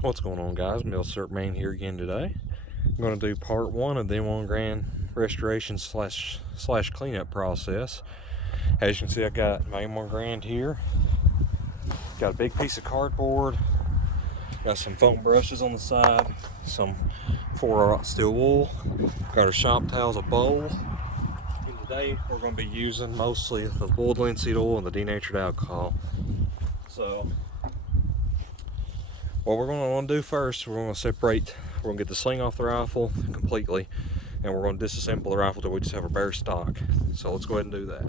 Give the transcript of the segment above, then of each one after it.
What's going on, guys? Mill Syrup Man here again today. I'm going to do part one of the M1 Garand restoration slash cleanup process. As you can see, I got my M1 Garand here. Got a big piece of cardboard. Got some foam brushes on the side. Some 4-aught steel wool. Got our shop towels, a bowl. And today we're going to be using mostly the boiled linseed oil and the denatured alcohol. So what we're going to do first, we're going to get the sling off the rifle completely, and we're going to disassemble the rifle till we just have a bare stock. So let's go ahead and do that.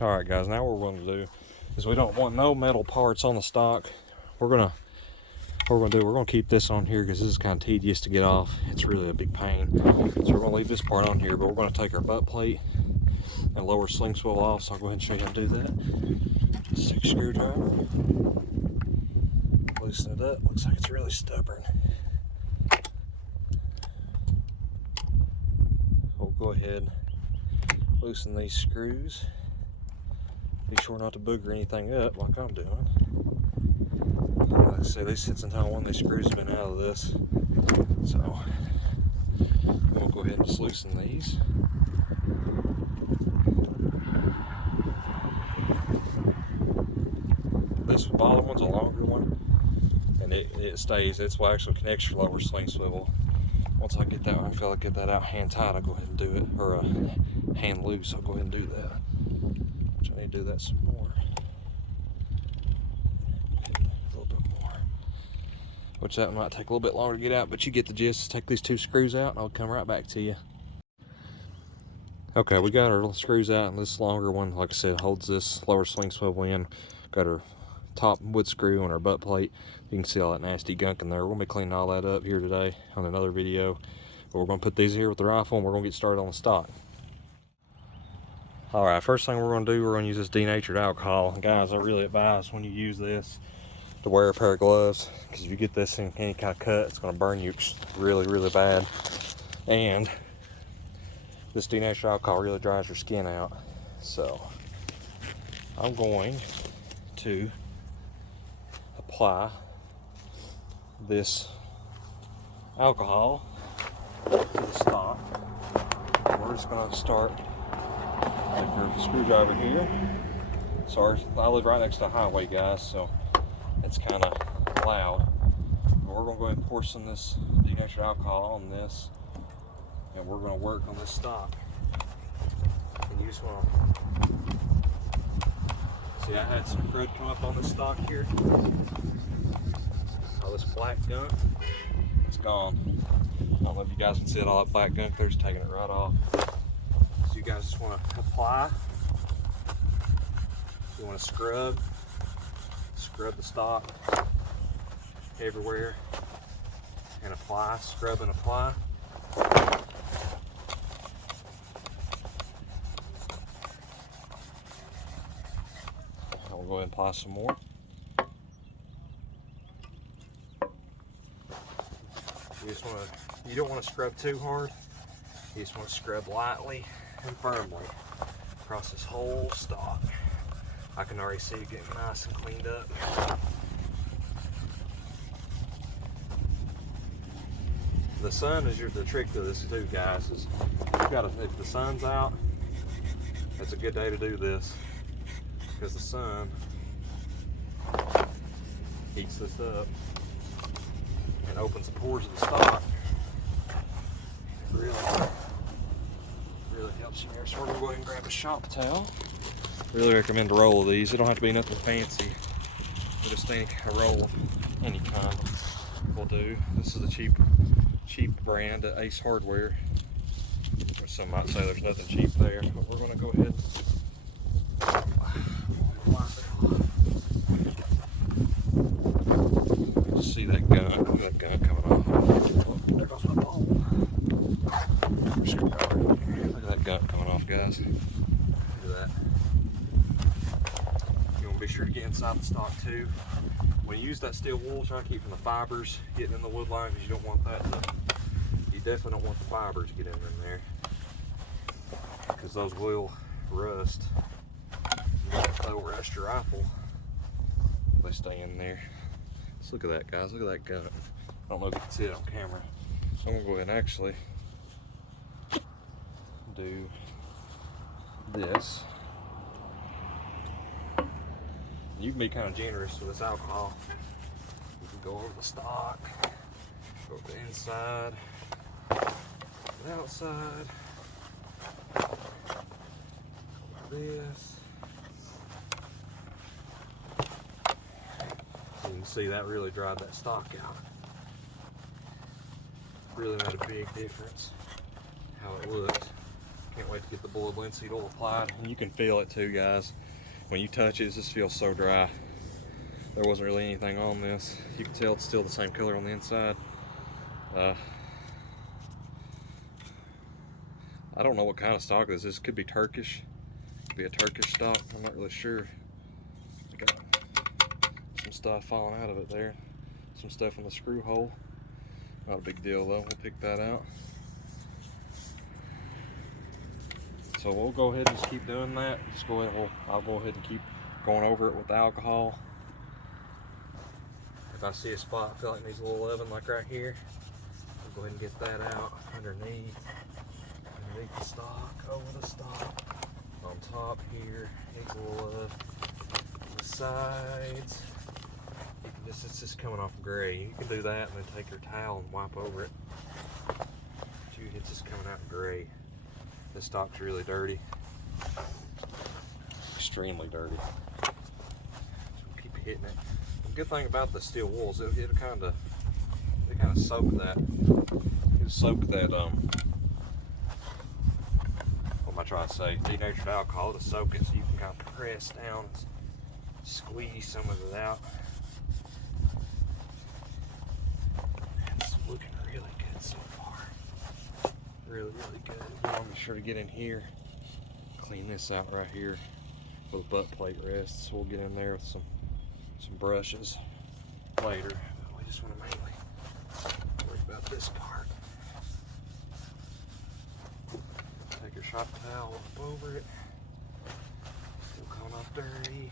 Alright guys, now what we're going to do is we don't want no metal parts on the stock. We're going to keep this on here because this is kind of tedious to get off. It's really a big pain. So we're going to leave this part on here, but we're going to take our butt plate and lower sling swivel off. So I'll go ahead and show you how to do that. Stick screwdriver. Loosen it up. Looks like it's really stubborn. We'll go ahead, loosen these screws. Be sure not to booger anything up like I'm doing. Like I say, these sits until one of these screws have been out of this. So we'll go ahead and just loosen these. This bottom one's a longer one, and it stays. It's what actually connects your lower sling swivel. Once I get that one, I feel like get that out hand tight, I'll go ahead and do it, or hand loose, I'll go ahead and do that. Which I need to do that some more. A little bit more. Which that might take a little bit longer to get out, but you get the gist. Take these two screws out and I'll come right back to you. Okay, we got our screws out, and this longer one, like I said, holds this lower sling swivel in. Got our top wood screw on our butt plate. You can see all that nasty gunk in there. We're going to be cleaning all that up here today on another video. But we're going to put these here with the rifle, and we're going to get started on the stock. Alright, first thing we're going to do, we're going to use this denatured alcohol. And guys, I really advise when you use this to wear a pair of gloves, because if you get this in any kind of cut, it's going to burn you really, really bad. And this denatured alcohol really dries your skin out. So I'm going to apply this alcohol to the stock. We're just going to start with the screwdriver here. Sorry, I live right next to the highway, guys, so it's kind of loud. But we're going to go ahead and pour some of this denatured alcohol on this, and we're going to work on this stock. And you just want to see, I had some crud come up on this stock here. All this black gunk, it's gone. I don't know if you guys can see it, all that black gunk there's taking it right off. So you guys just want to apply. You want to scrub the stock everywhere, and apply, scrub and apply. I'll go ahead and apply some more. You don't want to scrub too hard. You just want to scrub lightly and firmly across this whole stock. I can already see it getting nice and cleaned up. The sun is the trick to this too, guys. Is if the sun's out, it's a good day to do this, because the sun heats this up and opens the pores of the stock. It really helps you here. So we're going to go ahead and grab a shop towel. Really recommend a roll of these. It don't have to be nothing fancy. I just think a roll of any kind will do. This is a cheap brand at Ace Hardware. Some might say there's nothing cheap there, but we're going to go ahead and wipe it off. You can see that gunk coming off. Oh, there goes my ball. Look at that gunk coming off, guys. Look at that. You want to be sure to get inside the stock too. When you use that steel wool, try to keep from the fibers getting in the wood line, because you don't want that you definitely don't want the fibers getting in there, because those will rust. They'll rust your rifle if they stay in there. Let's look at that, guys. Look at that gun. I don't know if you can see it on camera. So I'm gonna go ahead and actually do this. You can be kind of generous with this alcohol. You can go over the stock, go over the inside, the outside, like this. You can see that really dried that stock out. Really made a big difference how it looked. Can't wait to get the bullet linseed oil applied. And you can feel it too, guys. When you touch it, it just feels so dry. There wasn't really anything on this. You can tell it's still the same color on the inside. I don't know what kind of stock this is. This could be Turkish. Could be a Turkish stock. I'm not really sure. Got some stuff falling out of it there. Some stuff in the screw hole. Not a big deal though. We'll pick that out. So we'll go ahead and just keep doing that. Just go ahead. I'll go ahead and keep going over it with alcohol. If I see a spot I feel like needs a little oven, like right here, I'll go ahead and get that out underneath the stock, over the stock, on top here, needs a little love. On the sides, it's just coming off gray. You can do that and then take your towel and wipe over it. Dude, it's just coming out gray. This stock's really dirty, extremely dirty. So we'll keep hitting it. The good thing about the steel wool is it kind of soak that. It'll soak that. What am I trying to say? Denatured alcohol to soak it, so you can kind of press down, and squeeze some of it out. It's looking really good so far. Really good. I'll be sure to get in here, clean this out right here where the butt plate rests. We'll get in there with some brushes later. We just want to mainly worry about this part. Take your shop towel up over it. Still coming off dirty.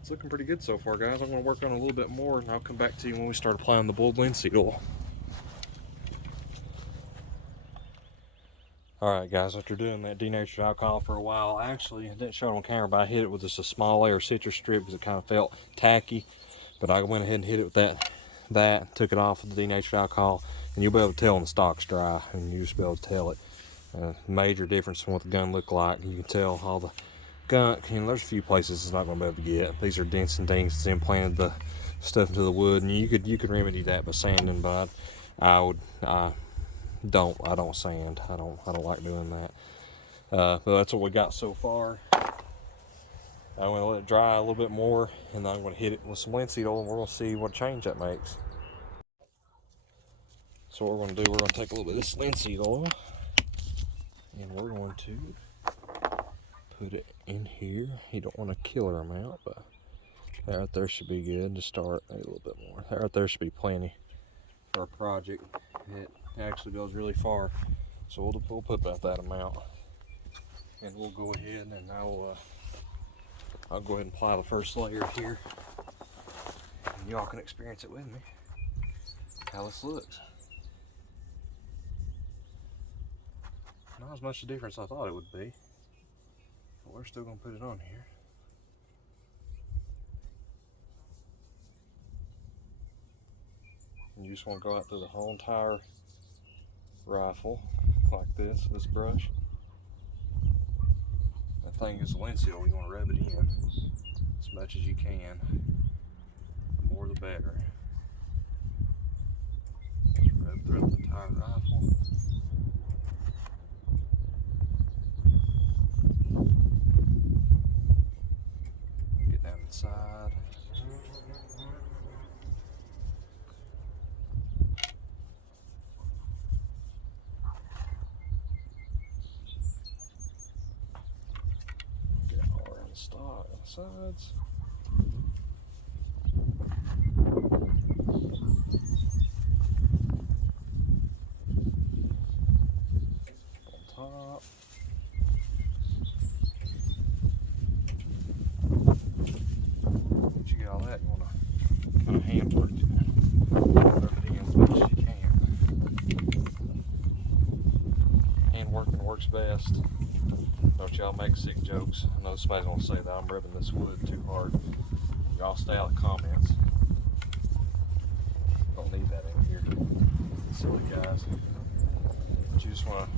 It's looking pretty good so far, guys. I'm going to work on it a little bit more, and I'll come back to you when we start applying the bullet linseed oil. Alright guys, after doing that denatured alcohol for a while, I didn't show it on camera, but I hit it with just a small layer of citrus strip because it kind of felt tacky. But I went ahead and hit it with that, took it off with the denatured alcohol, and you'll be able to tell when the stock's dry, and you'll just be able to tell it. Major difference from what the gun looked like. You can tell all the gunk, there's a few places it's not going to be able to get. These are dents and dings that's implanted the stuff into the wood, and you could remedy that by sanding, but I don't sand. I don't like doing that. But that's what we got so far. I'm going to let it dry a little bit more, and then I'm going to hit it with some linseed oil, and we're going to see what change that makes. So what we're going to do, we're going to take a little bit of this linseed oil, and we're going to put it in here. You don't want a killer amount, but that right there should be good to start. A little bit more. That right there should be plenty for our project. It actually goes really far, so we'll put about that amount, and we'll go ahead and I'll go ahead and apply the first layer here, and y'all can experience it with me how this looks. Not as much a difference I thought it would be, but we're still gonna put it on here. And you just want to go out through the whole entire rifle like this brush. That thing is linseed oil. You want to rub it in as much as you can. The more the better. Just rub through the entire rifle. Get down inside. Stock on the sides. On top. works best. Don't y'all make sick jokes. I know somebody's gonna say that I'm rubbing this wood too hard. Y'all stay out of the comments. Don't need that in here. Silly guys. But you just wanna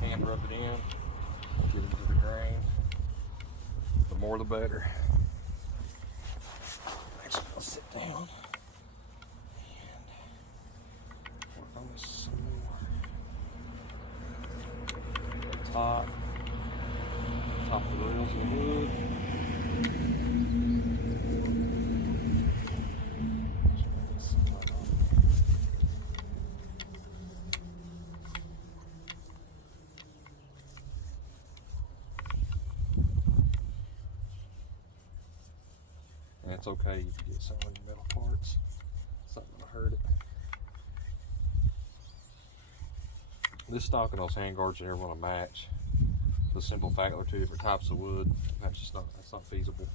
hand rub it in, get it to the grain. The more the better. Actually, I'll sit down and work on this some more. Top of the rails of the wood. And it's okay if you get some of your metal parts. It's not gonna hurt it. This stock and those handguards you never want to match. The simple fact they're two different types of wood. That's not feasible.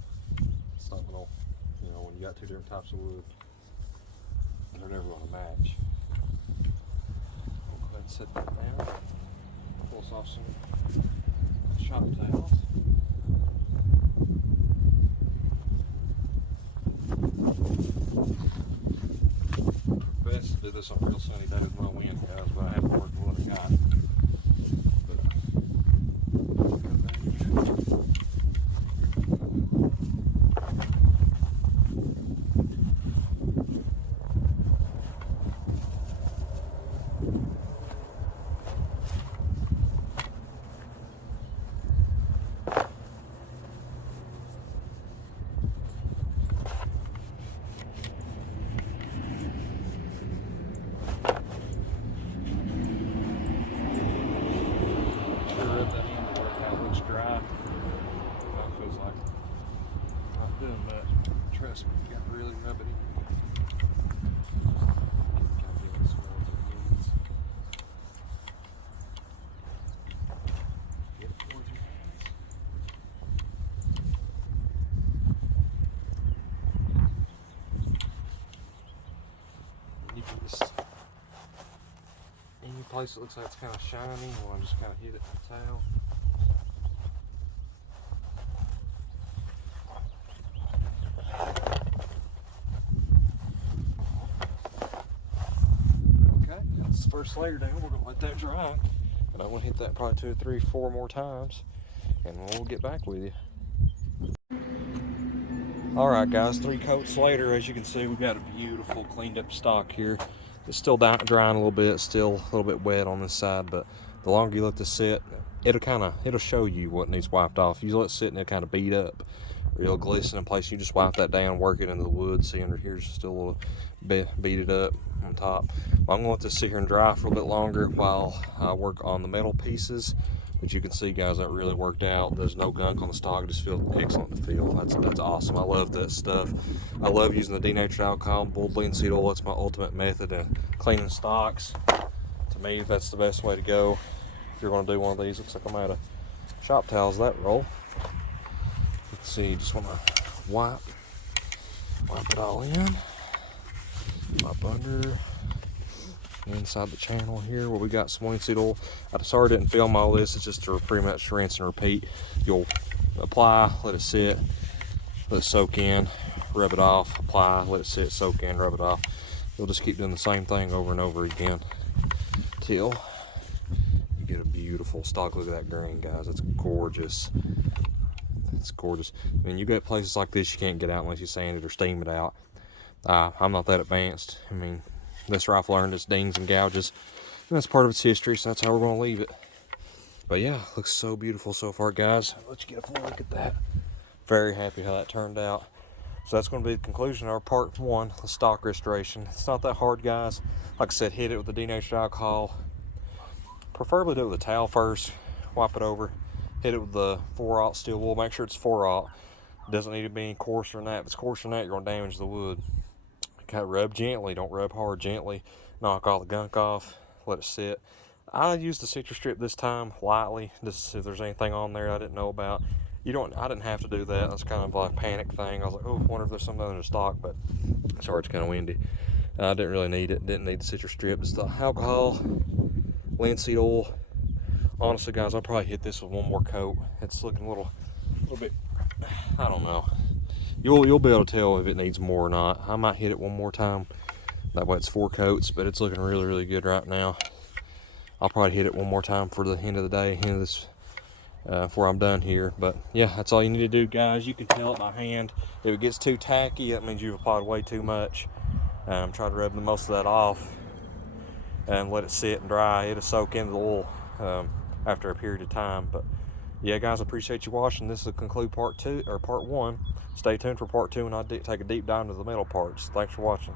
It's not gonna, you know, when you got two different types of wood, they're never gonna match. We'll go ahead and set that down. Pull us off some shop towels. Best to do this on real sunny days with my wind, guys, but I have to work with what I got. Trust me, you got to really rub it in. Get it towards your hands. And you can just, any place that looks like it's kind of shiny, you want to just kind of hit it with a towel. First layer down, we're gonna let that dry, but I want to hit that probably 2, 3, 4 more times, and we'll get back with you. All right, guys, 3 coats later, as you can see, we've got a beautiful cleaned up stock here. It's still drying a little bit, still a little bit wet on this side, but the longer you let this sit, it'll show you what needs wiped off. You let it sit and it'll kind of beat up, or it'll glisten in place. You just wipe that down, work it into the wood. See, under here's still a little bit beat it up on top. Well, I'm gonna let this sit here and dry for a bit longer while I work on the metal pieces. But you can see, guys, that really worked out. There's no gunk on the stock. It just feels excellent to feel. That's awesome. I love that stuff. I love using the denatured alcohol, boiled linseed oil. That's my ultimate method of cleaning stocks. To me, that's the best way to go. If you're gonna do one of these, looks like I'm out of shop towels that roll. Let's see, you just wanna wipe it all in. Wipe under inside the channel here where we got some linseed oil. I sorry I didn't film all this. It's just to pretty much rinse and repeat. You'll apply, let it sit, let it soak in, rub it off, apply, let it sit, soak in, rub it off. You'll just keep doing the same thing over and over again till you get a beautiful stock. Look at that grain, guys. It's gorgeous. It's gorgeous. I mean, you got places like this you can't get out unless you sand it or steam it out. I'm not that advanced. I mean, this rifle earned its dings and gouges, and that's part of its history, so that's how we're going to leave it. But yeah, looks so beautiful so far, guys. I'll let you get a full look at that. Very happy how that turned out. So that's going to be the conclusion of our part 1, the stock restoration. It's not that hard, guys. Like I said, hit it with the denatured alcohol. Preferably do it with a towel first. Wipe it over. Hit it with the 4/0 steel wool. Make sure it's 4/0. It doesn't need to be any coarser than that. If it's coarser than that, you're going to damage the wood. Kind of rub gently, don't rub hard, gently. Knock all the gunk off, let it sit. I used the citrus strip this time lightly, just to see if there's anything on there I didn't know about. I didn't have to do that. That's kind of like a panic thing. I was like, oh, I wonder if there's something in the stock, but sorry, it's kind of windy. I didn't really need it. Didn't need the citrus strip. Just the alcohol, linseed oil, Honestly, guys, I'll probably hit this with one more coat. It's looking a little bit, I don't know. You'll be able to tell if it needs more or not. I might hit it one more time. That way it's 4 coats, but it's looking really, really good right now. I'll probably hit it one more time for the end of the day, end of this, before I'm done here. But yeah, that's all you need to do, guys. You can tell it by hand. If it gets too tacky, that means you've applied way too much. Try to rub the most of that off and let it sit and dry. It'll soak into the oil after a period of time. But yeah, guys, I appreciate you watching. This will conclude part 1. Stay tuned for part 2, and I'll take a deep dive into the metal parts. Thanks for watching.